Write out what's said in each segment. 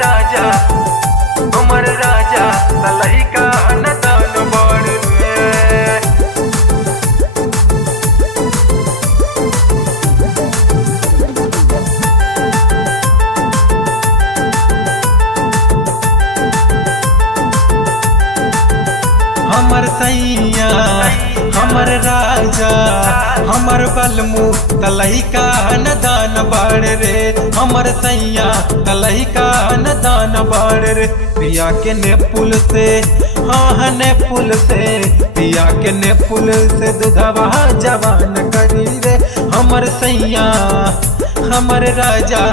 राजा हमर राजा तलही का नदान बाड़ रे। हमर सैया हमर राजा हमर बलमु तलही का नदान बाड़ रे। हमर सैया तलही का नदान बाड़ रे। पिया के ने पुल से हाँ ने पुल से पिया के ने पुल से दुधवा जवान करी रे। हमर सैया हमर राजा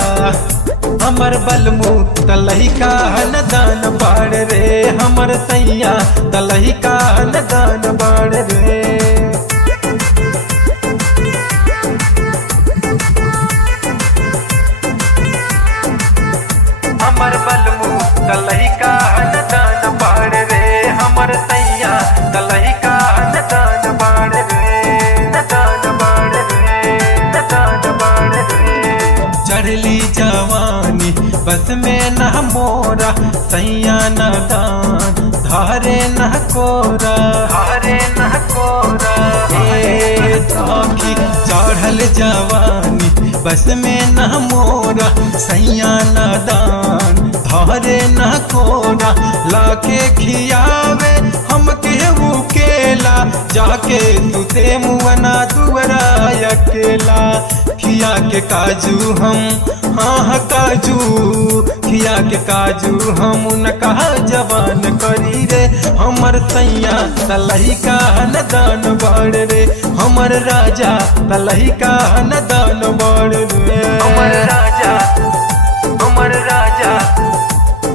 हमर बलमु तलही का नदान बाड़ रे। हमर सैया तलही का नदान बाड़ रे। हमर बलमु तलही का नदान बाड़ रे। हमर सैया तलही का नदान बाड़ रे। नदान बाड़ रे नदान बाड़ रे। चढ़ली जवानी बस में न मोरा सैया नदान धारे न कोरा धारे न कोरा। सखी चढ़ल जवानी बस में न मोरा सैया नदान धारे न कोरा। लाके खियावे हम केहू केला जाके तुते मुअना दुवरा अकेला। खिया के काजू हम हाँ काजू खिया के काजू हम उनका जवान करी रे। हमर सैया तलही का नदान बाड़ रे। हमर राजा तलही का नदान बाड़ रे। हमर राजा हमर राजा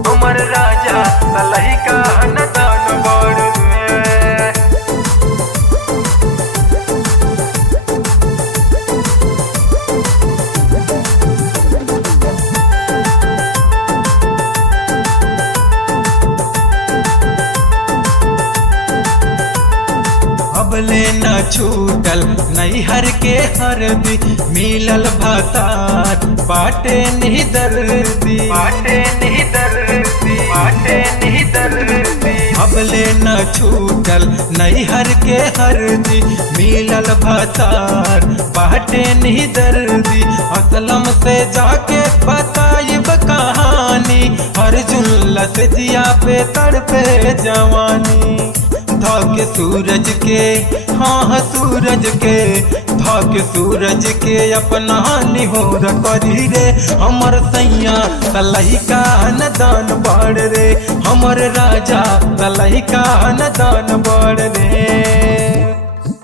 हमर राजा तलही का नदान बाड़ रे। अबले न छूटल नैहर के हरदी मिलल भातार बाटे नहीं दर्दी बाटे नहीं दर्दी बाटे नहीं दर्दी। अबले न छूटल नैहर के हरदी मिलल भातार बाटे नहीं दर्दी। असलम से जाके बताइब कहानी अर्जुन लसजिया पे तड़पे जवानी। धाके सूरज के हाँ सूरज के धाके सूरज के अपना निहोर करी रे। हमर सैया तलही का नदान बाड़ रे। हमर राजा तलही का नदान बाड़ रे।